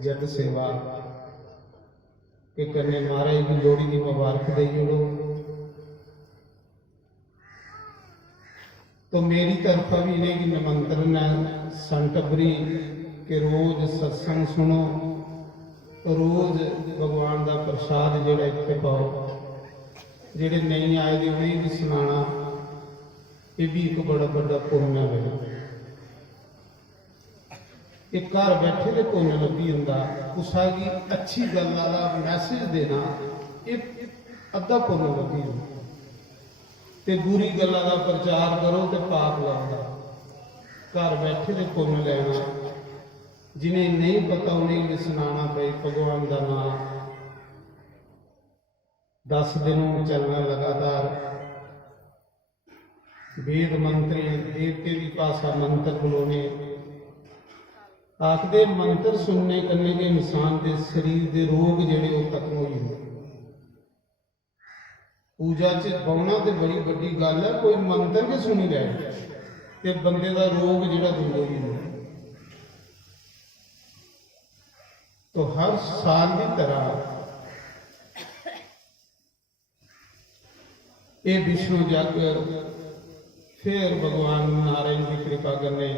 जग सेवा के कन्ने महाराज की लोहड़ी की मुबारक दे जुड़ो। तो मेरी तरफा भी इन्हें की निमंत्रण है संटबरी के रोज सत्संग सुनो, रोज भगवान का प्रसाद जोड़ा इतने पाओ, जेडे नहीं आए थे उन्हें भी सुनाना, ये भी एक बड़ा बड़ा पुण्य है। एक घर बैठे तो पुण्य लभी होंदा, कुसा की अच्छी गल का मैसेज देना एक अद्धा पुण्य लभी होंदा, ते बुरी गल्लां का प्रचार करो तो पाप लगता। घर बैठे तो पुण्य लेना, जिन्हें नहीं पता उन्हें भी सुनाना भाई भगवान का नाम 10 दिनों चलना लगातार। वेद मंत्री देवते की भाषा मंत्र बुलाने, आखदे मंत्र सुनने करने के इंसान के शरीर के रोग जेड़े वो खत्म हो जाते। पूजा च पाना तो बड़ी बड़ी गल है, कोई मंत्र भी सुनी जाए तो बंदे का रोग जेड़ा दूर हो जाता। तो हर साल की तरह ये विष्णु जग फिर भगवान नारायण की कृपा करने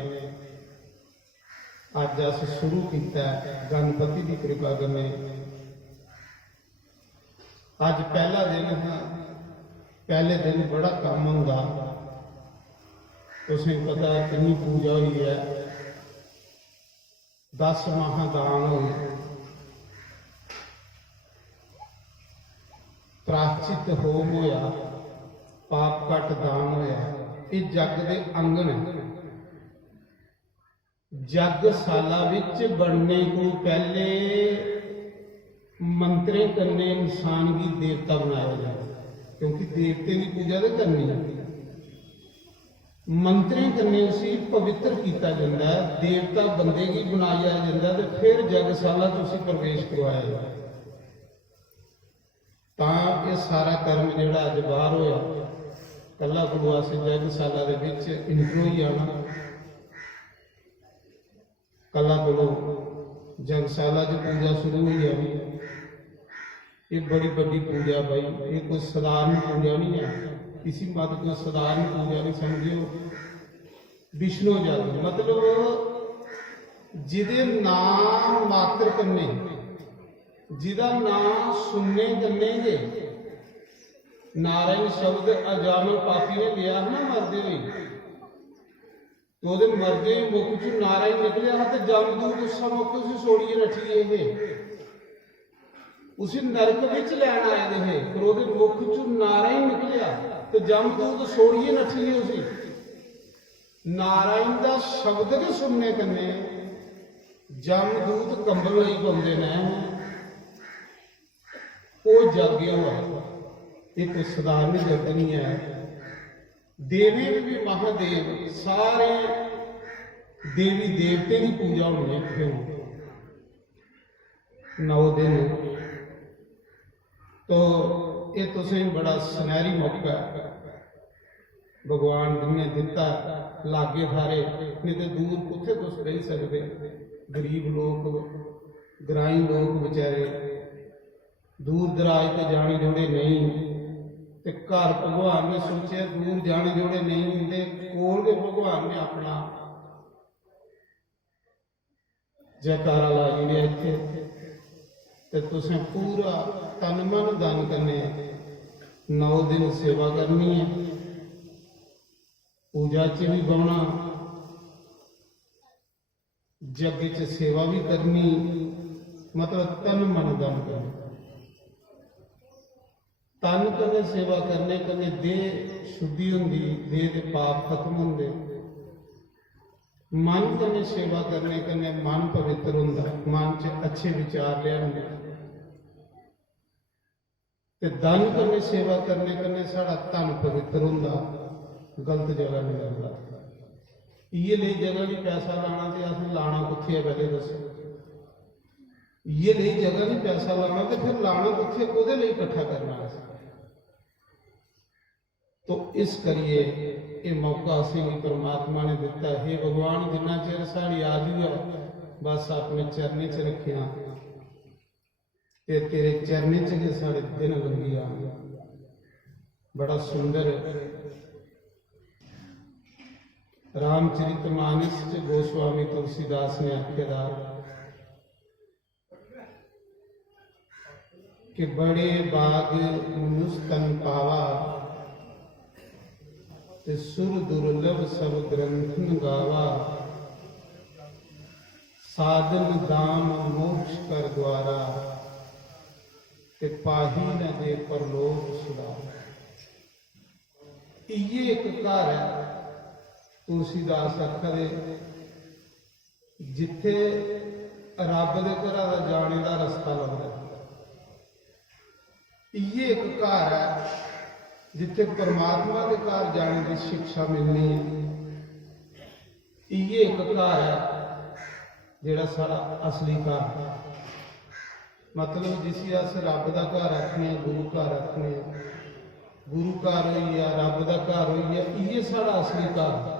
अज अस शुरू किया, गणपति की कृपा करने। अज पहला दिन है, पहले दिन बड़ा काम होंदा, तुसें पता कितनी पूजा हुई है, 10 महादान हुए, प्राश्चित होम होया, पाप घट दान होया। ये जग दे अंगन है। जगशाला विच बनने को पहले मंत्रे करने इंसान की देवता बनाया जाए, क्योंकि देवते की पूजा तो करनी है। मंत्रे करने उसी पवित्र किया जाता है, देवता बंदे की बनाया जाता है, तो फिर जगशाला तुसी प्रवेश करवाया जाए। तां ये सारा कर्म जिहड़ा अज बाहर होया, कला गुरु आसे जगशाला दे विच इंट्रो ही आना, कला गुरु जगशाला च पूजा शुरू हुई है। ये बड़ी बड़ी पूजा भाई, ये कोई साधारण पूजा नहीं है, किसी मत को साधारण पूजा नहीं समझियो। विष्णु जग मतलब जिदे नाम मात्र करने, जिदा नाम सुनने करने जे नारायण शब्द अजामल पापी ने लिया है ना मरदे हुए, तो वो मरदे मुख चु नारायण निकलिया है, तो जमदूत उस मौके उसे सोड़िए नठिए है, उसी नरक विच लैन आए दे है, पर वो मुख चु नारायण निकलिया तो जमदूत सोड़िए नठिए उसे। नारायण का शब्द के सुनने कन्ने जमदूत कंबल नहीं पाते ने, वो जागे हुआ। एक साधारण जग नहीं है। देवी भी महादेव सारे देवी देवते की पूजा होनी है क्यों 9 दिन। तो ये तुसें बड़ा सुनहरी मौका भगवान ने दिता, लागे थारे नहीं तो दूर कुत्थे तुस रह सकते। गरीब लोग, ग्राई लोग बेचारे दूर दराज तो जाने जोड़े नहीं, ते घर भगवान ने सोचे दूर जाने जोड़े नहीं होंगे, कोल के भगवान ने अपना जयकारा ला जोड़े इत्थे। ते तुसें पूरा तन मन दान करने, 9 दिन सेवा करनी है, पूजा च भी बहना, जग च सेवा भी करनी, मतलब तन मन दान करना। तन कने सेवा करने कने देह शुद्धि होंदी, देह के पाप खत्म होंदे। मन कने सेवा करने कने मन पवित्र होंदा, मन च अच्छे विचार ले आंदे। ते धन कने सेवा करने कने साड़ा धन पवित्र होंदा, गलत जगह नहीं लगदा। ये ले जगह भी पैसा लाना ते अस लाना कुत्थे है पहले दसो। ये ले जगह नहीं पैसा लाना तो फिर लाना कुत्थे, कोदे लिए इकट्ठा करना है। तो इस करिए ये मौका असें परमात्मा ने दिता है। भगवान जिन्ना चेर साड़ी आजू है बस अपने चरने च रखिया ते तेरे चरने च गए साढ़े दिन लंघी आ। बड़ा सुंदर रामचरितमानस च गोस्वामी तुलसीदास ने आखेदा कि बड़े बाग मुस्तन पावा ते सुर दुर्लभ सब ग्रंथन गावा, साधन दाम मोक्ष कर द्वारा ते पाही न दे परलोक सुधार। ये एक घर है तुलसीदास आखदे जिथे रब दे घरां दा जाने का रस्ता लगदा। ये एक घर है जिथे परमात्मा के घर जाने की शिक्षा मिलनी है। ये एक घर है जिहड़ा साडा असली घर है, मतलब जिसी अस रब का घर आखने, गुरु घर आखने, गुरु घर होई है, रब का घर होई है, ये साडा असली घर है।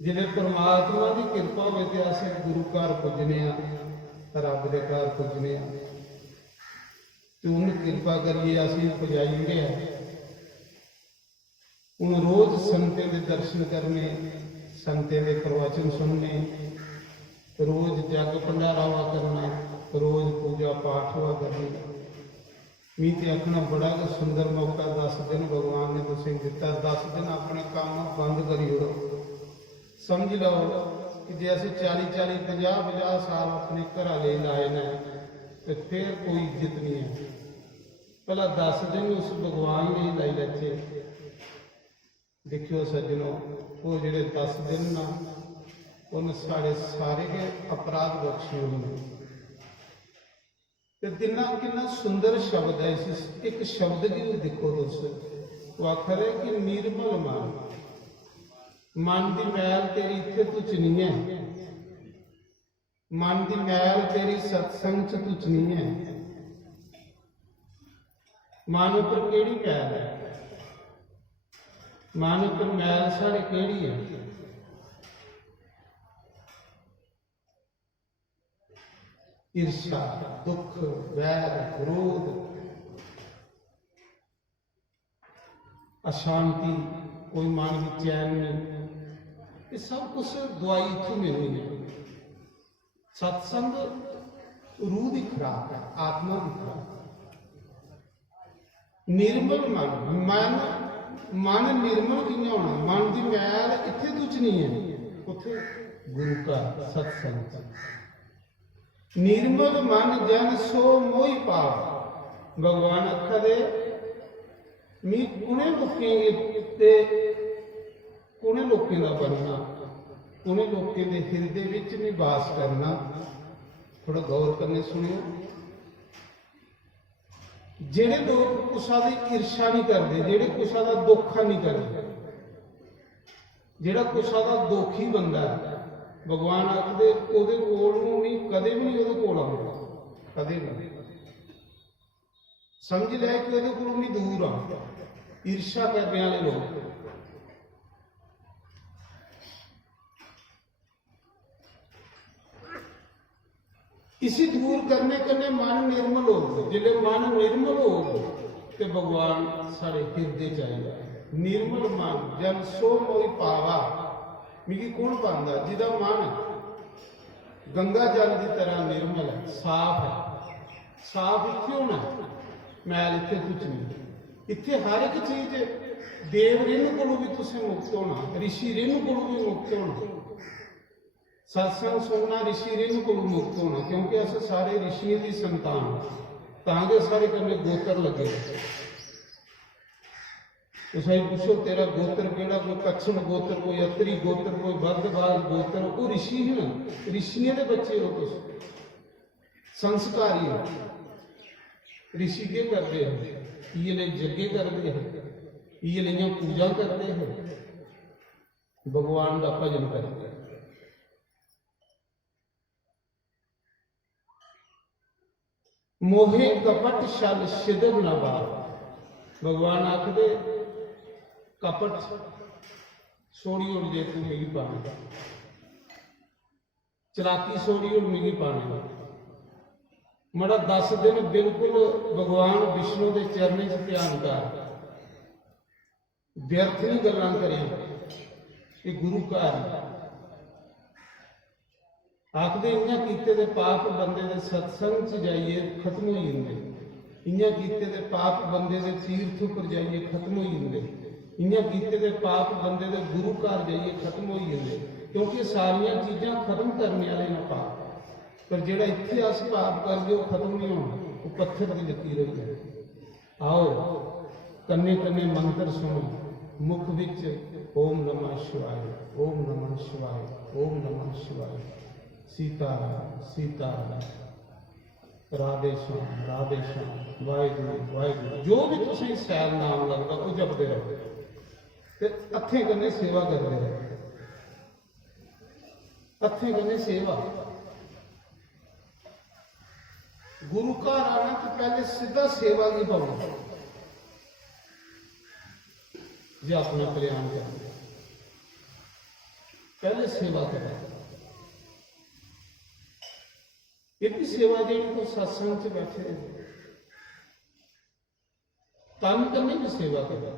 जिहड़े परमात्मा की कृपा होवे ते अस गुरु घर पुजने आ, रब के घर पुजने आ, तो उन्हें कृपा करिए असीं पुजाइंगे। हुण रोज संतें दे दर्शन करने, संतें दे प्रवचन सुनने, रोज जग भंडारा हुआ करना, रोज पूजा पाठ हुआ करनी। मी ते आखना बड़ा सुंदर मौका 10 दिन भगवान ने तुसें दिता। 10 दिन अपने काम बंद करी ओड़ो। समझ लो कि जे असीं 40-40, 50-50 साल अपने घर ले लाए ने तो फिर कोई इज्जत नहीं है। भला 10 दिन उस भगवान ने लाई लैते। देखियो सज्जनों, वो जिहड़े 10 दिन ना उन साढ़े सारे के अपराध बख्शे हुए। कितना कितना सुंदर शब्द है। इस एक शब्द की देखो दोस्तों, वो आखर है कि निर्मल मन, मन की मैल तेरी इत्थे तुच नहीं है, मन की मैल तेरी सत्संग च तुच नहीं है। मन उपर केड़ी मैल है? मन उपर मैल साढ़े केड़ी है? ईर्षा, दुख, वैर, क्रोध, अशांति, कोई मन की चैन नहीं, ये सब कुछ दवाई इतों मिलनी है। सत्संग रूह की खुराक है, आत्मा की खुराक। निर्मल मन, मन निर्मल किवें होना? मन की मैल इत्थे तुच नहीं है, उत्थे गुरु का सत्संग। निर्मल मन जन सो मोहि पाव। भगवान आखदे मी कुणे लोकें दा बनना, कुणे लोकें दे हिरदे विच नहीं वास करना। थोड़ा गौर करने सुनियो। जेड़े लोग कुसा दी ईर्षा नहीं करते, जेड़े कुसा दा धोखा नहीं करते, जेड़ा कुसा दा दोखी बंदा है, भगवान आखदे ओहदे कोलों नहीं कदे भी नहीं ओहदे कोल आउंदा, कदे नहीं। समझ लै कि ओहदे कोलों नहीं दूर आ। ईर्षा करने वाले लोग इसी दूर करने कन्ने मन निर्मल हो। जिले मन निर्मल हो तो भगवान सारे हृदय चाहिए। निर्मल मन जन सो मोहि पावा। मिगी कौन पांदा? जिदा मन गंगा जल की तरह निर्मल है, साफ है। साफ इत्थे होना, मैल इत्थे कुछ नहीं। इत्थे हर एक चीज, देव रिन कोलों भी तुसें मुक्त होना, ऋषि रिन कोलों भी मुक्त होना, सत्संग सुनना ऋषि रिन कोलों मुक्त होना। क्योंकि अस सारे ऋषियों की संतान, तांगे सारे कन्ने गोत्र लगे। तुसाई पूछो तेरा गोत्र केड़ा? कोई कच्छन गोत्र, कोई अत्री गोत्र, कोई भरद्वाज गोत्र, वो ऋषि ही ना, ऋषियों के बच्चे हो। तुम संस्कारी हो। ऋषि के करते हैं? ये ले यज्ञ करते हैं, ये ले पूजा करते हैं, भगवान का भजन करते हैं। मोहे कपट शल सिदर न बार। भगवान आखदे कपट छोड़ी और जे तू नहीं पाएगा। चलाकी सोड़ी उर्मी की पाने मड़ा 10 दिन बिल्कुल भगवान विष्णु के चरने च ध्यान कर व्यर्थ नहीं गल्लां करें ये गुरु घर आखदे इयां कीते दे पाप बंदे दे सत्संग च जाइए खत्म हो जांदे इयां कीते दे पाप बंदे दे तीर्थ पर जाइए खत्म हो जांदे इयां कीते दे पाप बंदे दे गुरु घर जाइए खत्म हो जांदे क्योंकि सारियां चीज़ां खत्म करने वाले ना पाप पर जिहड़ा इत्थे अस पाप करदे वो खत्म नहीं होना वो पत्थर की लकीर हो जाए। आओ कन्ने कन्ने मंत्र सुनो मुख विच ओम नमः शिवाय ओम नमः शिवाय ओम नमः शिवाय सीताराम सीताराम राधे श्याम वाहिगुरू वाहिगुरू जो भी तुसीं सैल नाम लगदा वो जपदे रहो ते हत्थें कन्ने सेवा करदे रहो हत्थें कन्ने सेवा गुरु घर आना तो पहले सीधा सेवा की पाना जो अपना कल्याण करना पहले सेवा करना ये भी सेवा जी तो सत्संग च बैठे तन कन्ने भी सेवा करना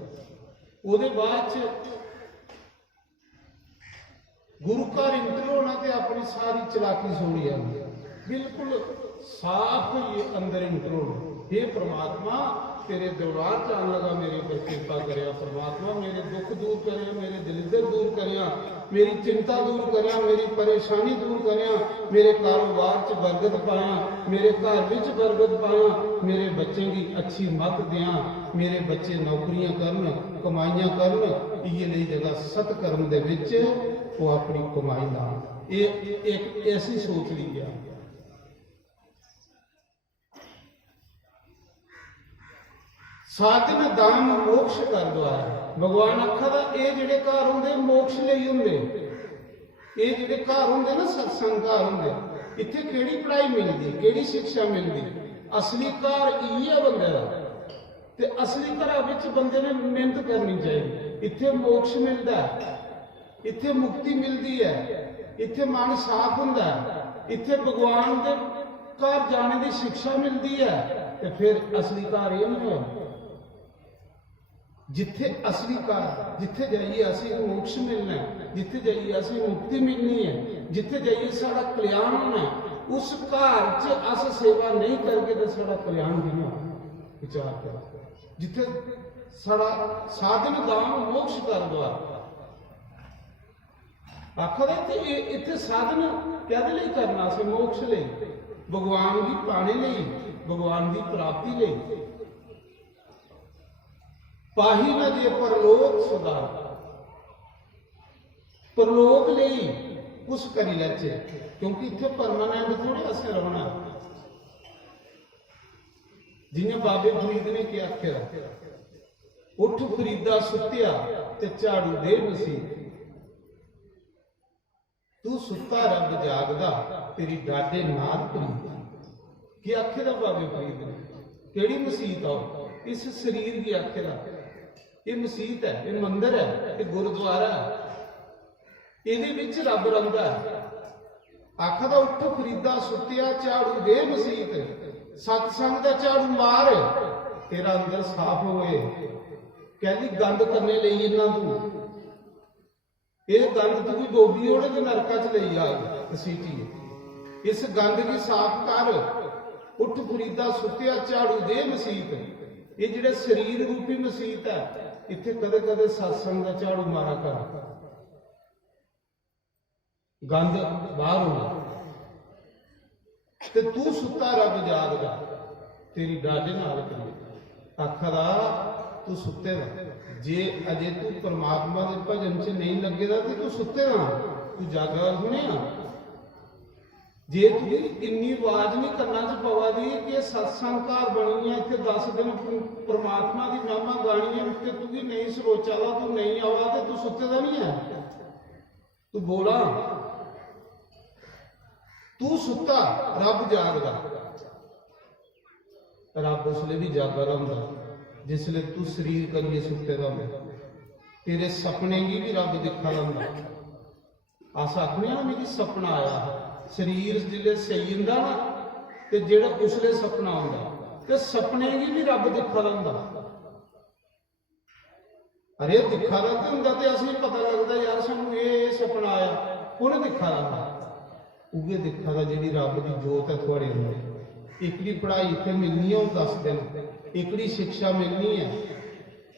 ਉਹਦੇ बाद गुरु घर इंटर होना तो अपनी सारी चलाकी सोनी आती बिल्कुल साफ ही अंदर इंटर होना हे परमात्मा तेरे दरबार च आन लगा मेरे ऊपर कृपा करिया परमात्मा मेरे दुख दूर करिया मेरे दलिदर दूर करिया मेरी चिंता दूर करिया मेरी परेशानी दूर करिया मेरे कारोबार च बरकत पाया मेरे घर विच बरकत पाया मेरे बच्चे की अच्छी मत दिया मेरे बच्चे नौकरियां करन कमाइयां करन ये नहीं जगह सतकर्म दे विच वो अपनी कमाई ला ये एक ऐसी सोच ली गया साधन दान मोक्ष कर द्वारा भगवान आखदा ये जिहड़े घर होंदे मोक्ष लई होंदे ये जिहड़े घर होंदे ना सत्संग घर होंदे इत्थे केड़ी पढ़ाई मिलदी केड़ी शिक्षा मिलदी असली घर इहे बंदे दा ते असली घरां विच बंदे ने मेहनत करनी चाहिए इत्थे मोक्ष मिलदा इत्थे मुक्ति मिलदी है इत्थे मन साफ हुंदा इत्थे भगवान दे घर जाने की शिक्षा मिलती है ते फिर असली घर ये नहीं है जिथे असली घर जिथे जाइए असी मोक्ष मिलना है जिथे जाइए असी मुक्ति मिलनी है जिथे जाइए साड़ा कल्याण होना है उस घर च अस सेवा नहीं करके तो साड़ा कल्याण नहीं होना विचार करो जिथे साड़ा साधन दान मोक्ष कर दो आखर इतने साधन कहदे लिए करना से मोक्ष ले भगवान की पाने लिए भगवान की प्राप्ति लिए पाही न जे परलोक सुधार परलोक लिए कुछ करी लैचे क्योंकि इतने परमानेंट थोड़े असें रहना जिन्हें बाबे फरीद ने क्या आख्या उठ फरीदा सुत्या ते झाड़ू दे मसीह तू सुता रब जागदा तेरी डाडे नाल फरीद की आखे दा बाबे फरीद ने केड़ी मसीत आओ इस शरीर की आखे दा ये मसीत है ये मंदिर है ये गुरुद्वारा है इहदे विच रब रहिंदा है आखदा उठ फरीदा सुत्या झाड़ू दे मसीत सत्संग दा झाड़ू मार तेरा अंदर साफ होए कहदी गंद करने लई इन्हां तू ये गंद तू भी डोबी ओड़े ते नरका च लई आ घसीटी इस गंद की साफ कर उठ फरीदा सुत्या झाड़ू दे मसीत ये जिहड़े शरीर रूपी मसीत है इत्थे कदे कदे सत्संग का झाड़ू मारा कर गंद बाहर होना ते तू सुता रब जागदा तेरी डाडे नाल करी आखदा तू सुते दा जे अजे तू परमात्मा के भजन च नहीं लगेगा तो तू सुते दा तू जागा होने जे तू इन्नी आवाज नहीं करना च पवा दी कि सत्संग घर बनी है इतने 10 दिन परमात्मा की महिमा गानी है तो तू भी नहीं सरोचा दा तू नहीं आवा तो तू सुते दा नहीं है तू बोला तू सुता रब जागदा रब उसले भी जागा रहा जिसले तू शरीर करिए सुते दा तेरे सपने की भी रब दिखा रहा अस आखने मेरी सपना आया शरीर जिले सही हुंदा ना ते जेड़ा उसले सपना आउंदा ते सपने गी भी रब दिखा लंदा। अरे दिखा लंदा हुंदा ते असली पता लगदा यार सानू ये सपना आया, कुण दिखा लंदा? उगे दिखा दा जिहड़ी रब दी जोत है तुहाडे अंदर। एकड़ी पढ़ाई इत्थे मिलनी है 10 दिन, एकड़ी शिक्षा मिलनी है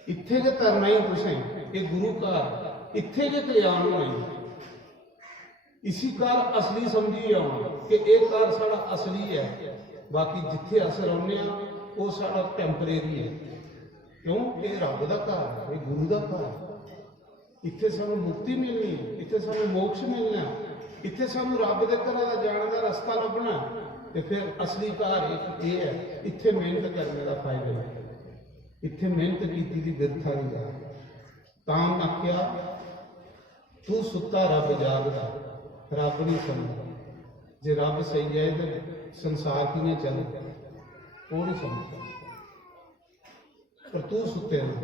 इत्थे के तरना ही तुसें, ये गुरु घर इत्थे के कल्याण होने। इसी घर असली समझी आना कि एक घर साड़ा असली है, बाकी जिथे अस रहने वो साड़ा टैंपरेरी है। क्यों? ये रब का घर, ये गुरु का घर। इत्थे सानू मुक्ति मिलनी है, इत्थे सानू मोक्ष मिलना है, इत्थे सानू रब के घर का जाने का रास्ता लभना। तो फिर असली घर एक ये है, इत्थे मेहनत करने का फायदा है। इत्थे मेहनत की दी बिरथा नहीं गा। तां आख्या तू सुता रब जागदा, रब नहीं समझदा। जे रब सही है तो संसार किवें चलदा, वो नहीं समझदा। पर तू सुते ना,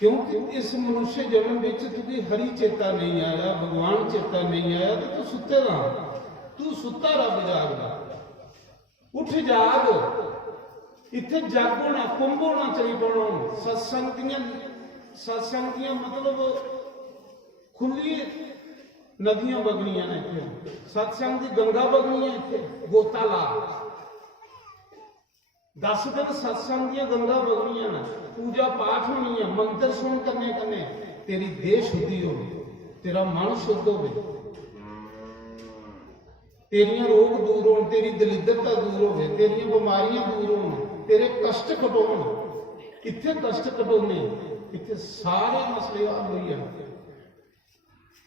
क्योंकि इस मनुष्य जन्म में तुझे हरि चेता नहीं आया, भगवान चेता नहीं आया, तो तू सुते ना। तू सुता रब जागदा, उठ जाग। इत्थे जागो ना, कुंभो ना चली पड़ो। सत्संग दियां मतलब खुली नदियां बगनियां ने इत्थे, सत्संग की गंगा बगनी है इत्थे। गोता ला 10 दिन सत्संग दियां गंगा बगनियां ने, पूजा पाठ होनी है, मंत्र सुन करने कन्ने तेरी देह शुद्धि होगी, तेरा मन शुद्ध होवे, तेरियां रोग दूर होण, तेरी दलिद्रता दूर होवे, तेरियां बीमारियां दूर होण, तेरे कष्ट कटोण। इत्थे कष्ट कटोने, इत्थे सारे मसले हल होई जाते।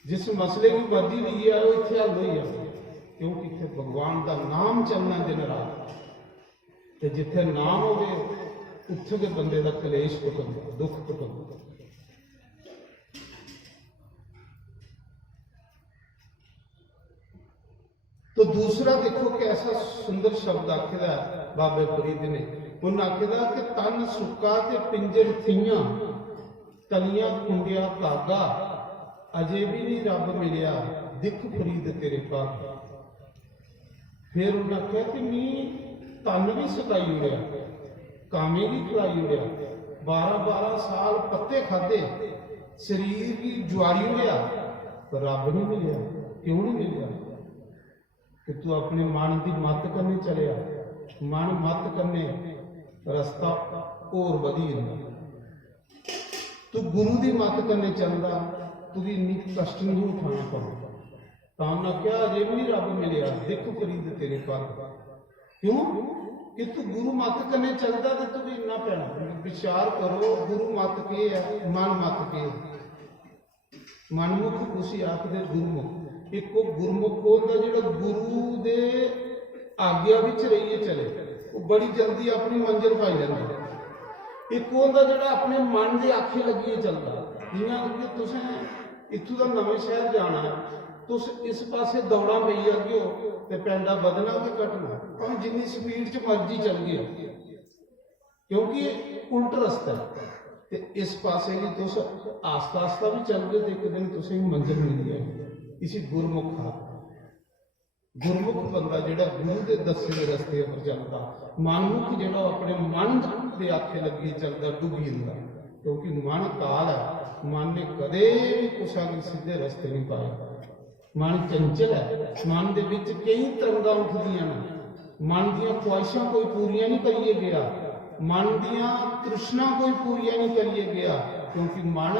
जिस मसले की मर्जी ली है वो इत्थे हल होई जाते, क्योंकि इत्थे भगवान का नाम चलना दिन रात। ते जिथे नाम होवे उत्थे के बंदे का कलेश कुटुंब, दुख कुटुंब। तो दूसरा देखो कैसा सुंदर शब्द आखिदा बाबे फरीद ने। उन्हें आखिदा कि तन सुक्का ते पिंजर थियां, तलियां कुंडिया धागा, अजे भी नहीं रब मिलिया, दिख फरीद तेरे पास। फिर उन्हें आख्या कि नी तन भी सकाई उड़िया, कामे भी खलाई उड़िया, 12-12 साल पत्ते खाधे, शरीर की ज्वारी उड़िया, पर रब नहीं मिलिया। क्यों नहीं मिलिया? कि तू अपने मन की मत करने चलिया, मन मत करने रास्ता और वधी जाता। तू गुरु की मत करने चलता, तुझे इन्नी कष्ट नहीं उठाना पड़ता। तो उन्हें क्या अजे भी नहीं रब मिलिया, दिख फरीद तेरे पर। क्यों? कि तू गुरु मत करने चलता तो तुझे इन्ना पैना। विचार करो, गुरु मत के है, मन मत के। मनमुख तुसी आखदे गुरमुख। एक गुरमुख होता जो गुरु दे आग्या विच रहिए चले, वो बड़ी जल्दी अपनी मंजिल पाई लेंदा। एक होता जो अपने मन के आखे लगिए चलता। जियां कि तुसें इत्थों का नवें शहर जाना है, तुस इस पासे दौड़ा पई अगे हो तो पैंडा बदना कि घटना, भावें जिन्नी स्पीड च मर्जी चल गए, क्योंकि उल्ट रस्ता है। ते इस पासे भी तुस आस्ता आस्ता भी चल गए तो एक दिन तुसें मंजिल मिल जाएगी। इसी गुरमुख आ गुरमुख बंदा जो गुरु के दसे हुए रस्ते पर चलता, मनमुख जो अपने मन के आखे लगी चलता डुबी जाता, क्योंकि मन काल है। मन ने कदे भी कुछ सीधे रस्ते नहीं पाए। मन चंचल है, मन के विच कई तरंगा उठदियां ने, मन दियां ख्वाहिशां कोई पूरियां नहीं करिए गया, मन दियां तृष्णा कोई पूरियां नहीं करिए गया, क्योंकि मन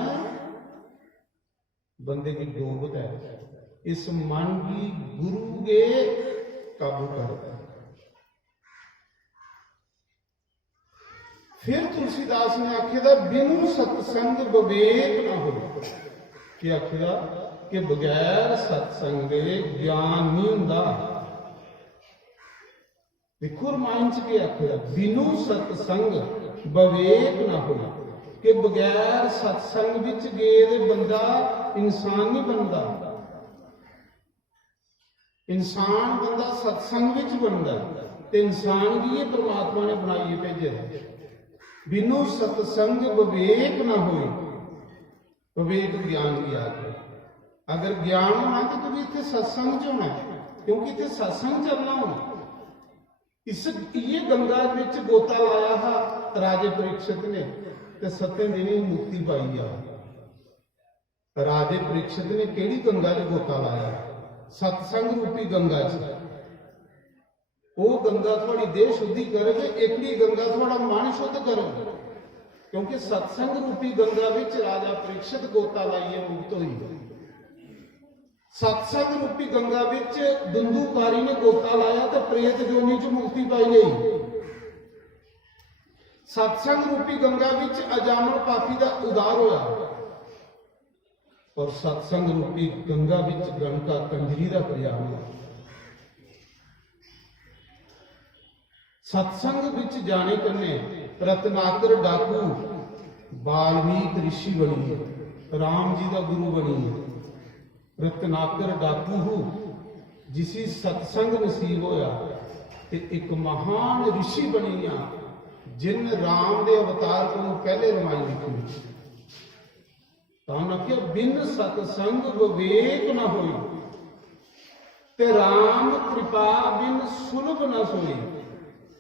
बंदे की डोबत है। इस मन की गुरु के काबू करता है। फिर तुलसीदास ने आखेदा बिनु सत्संग विवेक न हो। कि आखेदा कि बगैर सत्संग के ज्ञान नहीं हुंदा। देखो रामायण च के आखेदा बिनु सत्संग विवेक न हो, कि बगैर सत्संग विच गए ते बंदा इंसान नहीं बनता। इंसान बंदा सत्संग विच बनता, ते इंसान की ये परमात्मा ने बनाई भेजे। बिनु सत्संग विवेक न हो, विवेक ज्ञान की आदत। अगर ज्ञान होना तो तुम्हें इतने सत्संग च होना, क्योंकि इतने सत्संग चलना होना। इस ये गंगा विच गोता लाया हा राजे परीक्षित ने ते 7 दिनी मुक्ति पाई आ। राजे परीक्षित ने केड़ी गंगा च गोता लाया? सत्संग रूपी गंगा च। वो गंगा थोड़ी देह शुद्धि करेगी, एकड़ी गंगा थोड़ा मन शुद्ध करेगी, क्योंकि सत्संग रूपी गंगा विच राजा परीक्षित गोता लाइए मुक्त हुई। सत्संग रूपी गंगा विच दुंदुकारी ने गोता लाया तो प्रेत जोनी च मुक्ति पाई गई। सत्संग रूपी गंगा विच अजामल पापी का उदार होया और सत्संग रूपी गंगा विच गणका कंजरी का प्रयाण हुआ। सत्संग विच जाने कन्ने रत्नाकर डाकू वाल्मीक ऋषि बनी है, राम जी का गुरु बनी है। रत्नाकर डाकू हो जिसी सत्संग नसीब होया ते एक महान ऋषि बनी आ, जिन राम दे अवतार को पहले रमाई लिखी। आख्या बिन सत्संग विवेक न होई ते राम कृपा बिन सुलभ न सोई।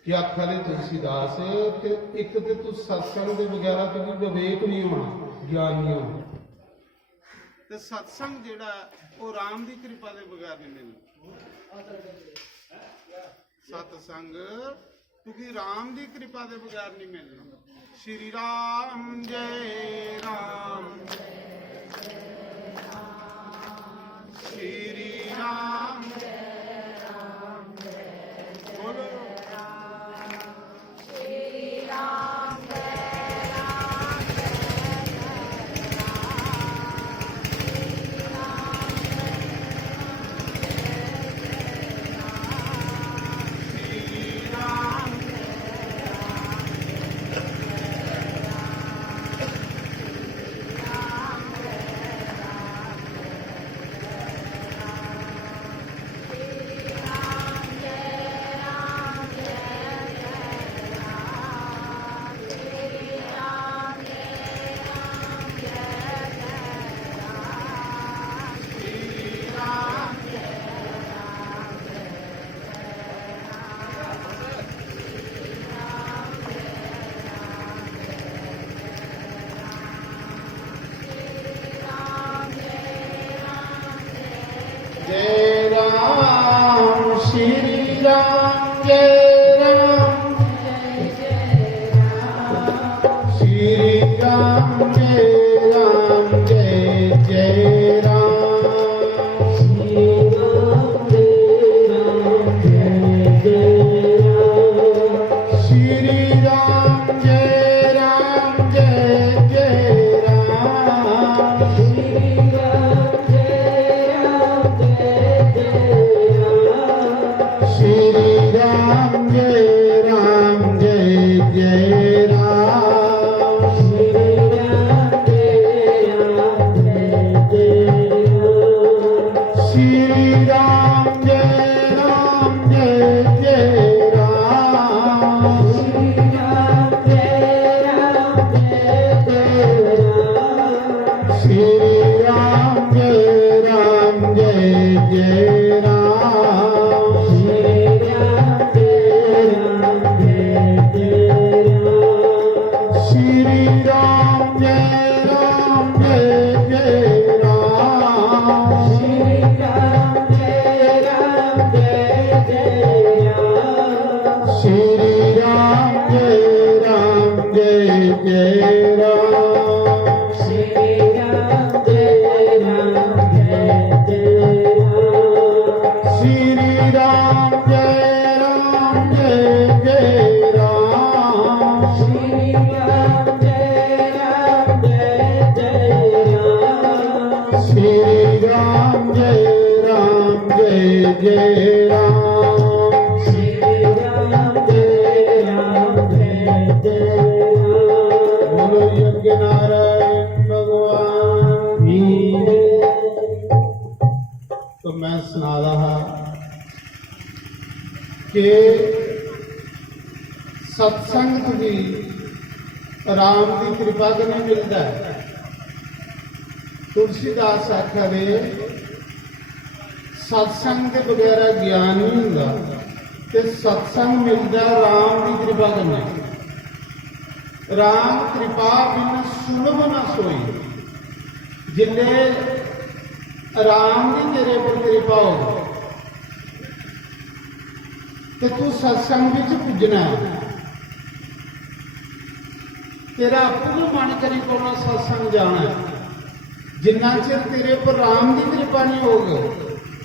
क्या आखा तुलसीदास कि एक ते तू सत्संग के बगैर तो विवेक नहीं होना, ज्ञान नहीं होना। ते सत्संग जिहड़ा वो राम की कृपा के बगैर नहीं मिलना। सत्संग क्योंकि राम की कृपा के बगैर नहीं मिलना। श्री राम जय राम, श्री राम बोलो, जय राम श्री राम जय राम, श्री राम जय राम जय जय राम, श्री राम जय राम जय जय राम, श्री राम जय राम जय जय राम, श्री राम श्री राम जय राम जय जय राम, श्री राम जय राम जय जय राम, श्री राम जय राम जय जय राम, श्री राम जय राम जय जय राम, श्री राम जय राम जय जय राम, श्री राम जय राम जय जय राम, श्री राम जय राम जय जय राम, श्री राम जय राम जय जय राम, श्री राम जय राम जय जय राम, श्री राम जय राम जय जय राम, श्री राम जय राम जय जय राम, श्री राम जय राम जय जय राम, श्री राम जय राम जय जय राम। बोलो यज्ञ नारायण भगवान की। तो मैं सुना रहा कि सत्संग भी राम की कृपा के नहीं मिलता है। तुलसीदास आखा वे सत्संग के बगैर ज्ञान नहीं हुंदा ते सत्संग मिलदा राम की कृपा करना। राम कृपा बिन सुलभ न सोई। जिले राम की तेरे पर कृपा हो ते तू सत्संग विच पुजना है। तेरा पूरा मन करी पौना सत्संग जाना है। जिन्ना चिर तेरे पर राम की कृपा नहीं होगी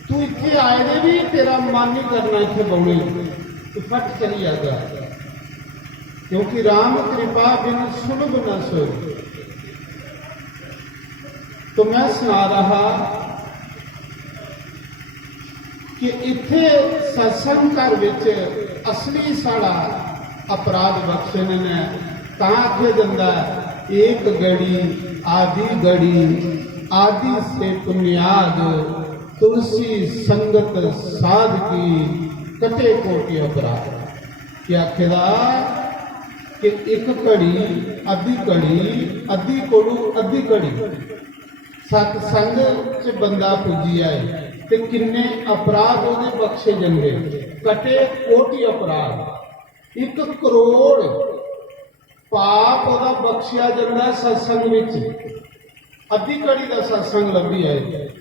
तू इत्थे आए दे भी तेरा मन नहीं करना इत्थे बौने, तू फट चली जाएगा। क्योंकि राम कृपा बिन सुलभ न सोई। तो मैं सुना रहा कि इत्थे सत्संग घर विच असली साड़ा अपराध बख्शे ने आखे जाता एक गड़ी आदि से पुण्याद तुलसी संगत साध की कटे कोटि अपराध। क्या आखेदा कि एक घड़ी अद्धी कोलू अद्धी घड़ी सत्संग च बंदा पुजी आए ते किन्ने अपराध उहदे बख्शे जांदे। कटे कोटि अपराध 1 करोड़ पाप ओदा बख्शिया जाता है सत्संग विच। अद्धी घड़ी का सत्संग लभी है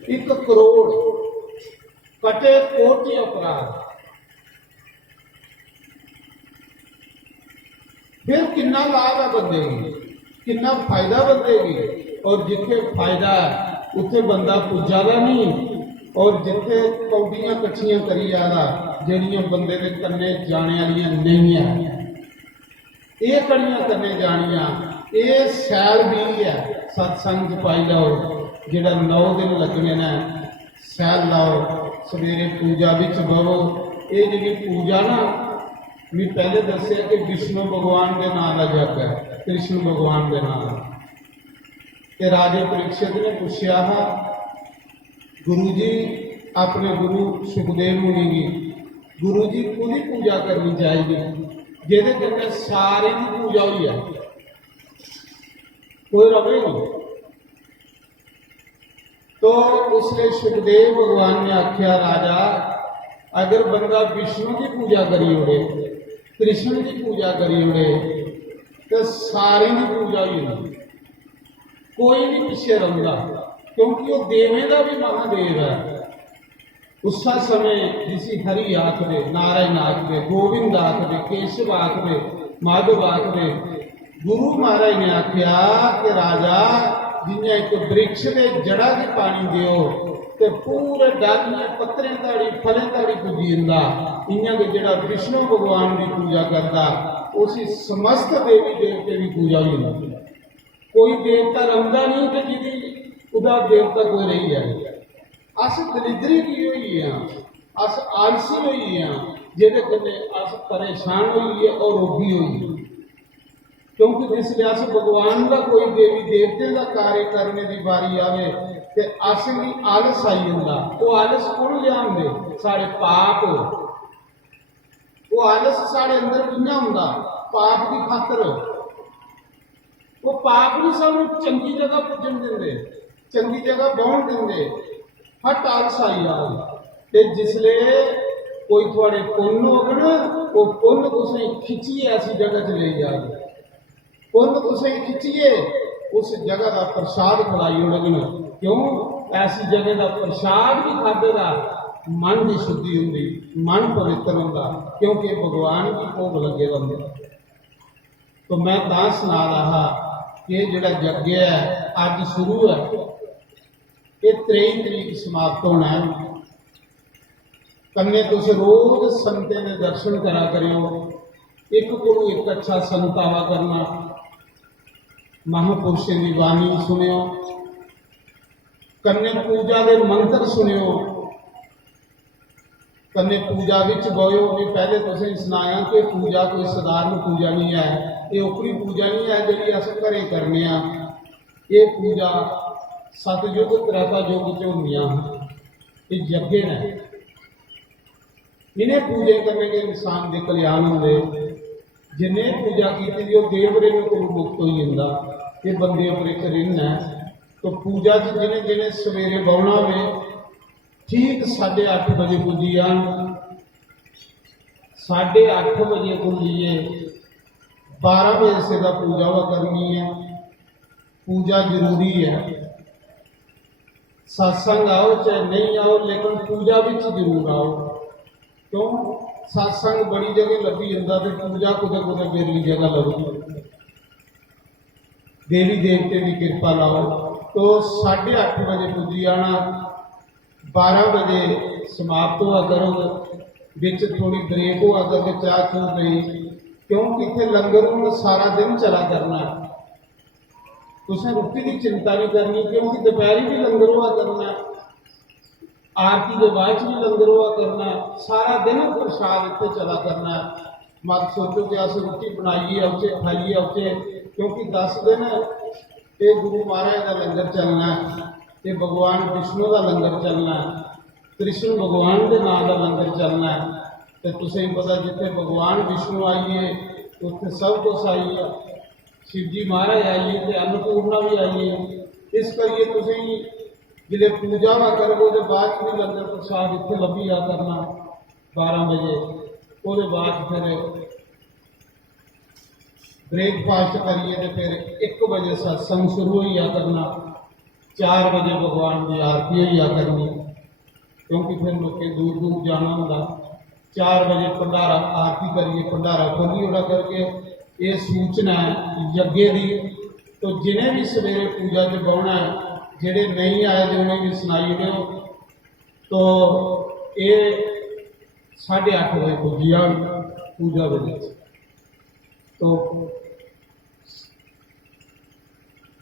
1 करोड़ कटे कोटि अपराध। फिर कितना लाभ है बंदे की, कितना फायदा बंदे की। और जिथे फायदा उत्थे बंदा पुजागा नहीं, और जिथे कौडियां कट्ठियां करी जादा जड़ियां बंदे के कन्ने जाने वाली नहीं है, ये कड़ियां करने जानिया ये सैल भी है। सत्संग पाई लाओ जिहड़ा 9 दिन लगने ने, सैल लाओ सवेरे पूजा विच बवो। ये जी पूजा ना मैं पहले दसिया कि विष्णु भगवान के नाम का जप है, कृष्ण भगवान के नाम। ते राजे परीक्षित ने पूछा हा गुरु जी अपने गुरु सुखदेव मुनि की गुरु जी पूरी पूजा करनी चाहिए जिहदे कन्नै सारी की पूजा हुई है, कोई रवे नहीं। तो उसने सुखदेव भगवान ने आख्या राजा अगर बंदा विष्णु की पूजा करी उड़े, कृष्ण की पूजा करी उड़े तो सारी की पूजा हुई नहीं, कोई नहीं पीछे रहा। क्योंकि वो देवें का भी महादेव है। उस समय जिसी हरि आखदे, नारायण आखदे, गोविंद आखदे, केशव आखदे, माधव आखदे। गुरु महाराज ने आख्या कि राजा जिन्हें एक वृक्ष के जड़ा की पानी दियो तो पूरे डालियां पत्तरें ताड़ी फलें ताड़ी पुजी जांदा, इयां के जड़ा विष्णु भगवान की पूजा करता उसी समस्त देवी देवते की पूजा हुई जाती। कोई देवता रमदा नहीं कि जिहदी उदा देवता कोई रही जाए। अस दलिद्री की हुई हैं, अस आलसी हुई हैं, जिहदे कन्नै अस परेशान होइए और रोगी होइए। क्योंकि जिसले अस भगवान का कोई देवी देवते का कार्य करने की बारी आवे तो अस भी आलस आई जाता। वो आलस कौन लियाउंदे? साढ़े पाप। वो आलस साढ़े अंदर कियां हुंदा? पाप की खातर। वो पाप नहीं सानू चंगी जगह पुजन देंदे, चंगी जगह बहन देंदे। हट आलस आई जाए जिसले कोई थोड़े पुण्य होवे ना, वो पुण्य तुसें खिंचिए ऐसी जगह च ले जाए। पुण्य तुसें खिंचिए उस जगह का प्रसाद खिलाई उड़गन। क्यों? ऐसी जगह का प्रसाद भी खादेगा मन की शुद्धि होंगी, मन पवित्र होंगे, क्योंकि भगवान की भोग लगे होंगे। तो मैं तां सुना रहा कि जिहड़ा यज्ञ है अज शुरू है, ये 23 तरीक समाप्त होना है। कन्ने तुस रोज संते ने दर्शन करा करियो, एक को एक अच्छा संत आवा करना, महापुरुषों की वाणी सुनियो, कन्ने पूजा के मंत्र सुनियो, कन्ने पूजा विच बोयो। भी पहले तुसें सुनाया कि पूजा कोई साधारण पूजा नहीं है, ये ओपरी पूजा नहीं है जी अस घरे करने। ये पूजा सतयुग त्रेता युग च होंदियां, ये यज्ञ ने। इन्हें पूजे करने के इंसान के कल्याण होंगे। जिन्हें पूजा की वो देवरे को मुक्त हो जाता, ये बंदे पर एक ऋण है। तो पूजा जिन्हें जिन्हें सवेरे बहना हो ठीक 8:30 बजे पुजी आन। 8:30 बजे पुजिए, 12 बजे से का पूजा वा करनी है। पूजा जरूरी है। सत्संग आओ चाहे नहीं आओ, लेकिन पूजा भी जरूर आओ। क्यों? सत्संग बड़ी जगह लभी जाता, तो पूजा कुछ कुछ बेरली जगह लभदी। देवी देवते की कृपा लाओ। तो 8:30 बजे पुजी आना, 12 बजे समाप्त हुआ करोगे, बिच थोड़ी ब्रेक हुआ करके चाह चूह गई। क्योंकि इतने लंगर में सारा दिन चला करना, तुसें रोटी की चिंता नहीं करनी, क्योंकि दोपहरी भी लंगर हुआ करना, आरती के बाद भी लंगर हुआ करना, सारा दिन प्रसाद इतने चला करना। मत सोचो कि अस रोटी बनाइए औचे खाइए औचे, क्योंकि 10 दिन ये गुरु महाराज का लंगर चलना, ये भगवान विष्णु का लंगर चलना, कृष्ण भगवान के नाम का लंगर चलना। तो तुसें पता जिथे भगवान विष्णु आइए उत्थे सब कुछ आइए, शिव जी महाराज आइए तो अन्नपूर्णा भी आइए। इस करिए तुसें जिले पूजा वा करो तो बाद भी लंगर प्रसाद इतने लभी आ करना 12 बजे। उसके बाद फिर ब्रेकफास्ट करिए तो फिर 1 बजे सत्संग शुरू ही आ करना, 4 बजे भगवान की आरती ही आ करनी, क्योंकि फिर लोग दूर दूर जाना होगा। 4 बजे भंडारा आरती करिए, भंडारा खोली उड़ा करके ये सूचना है यज्ञ की। तो जिन्हें भी सवेरे पूजा च बहना है, जेडे नहीं आए तो उन्हें भी सुनाई दो। तो ये 8:30 बजे पुजी आन पूजा बजे। तो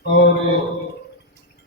और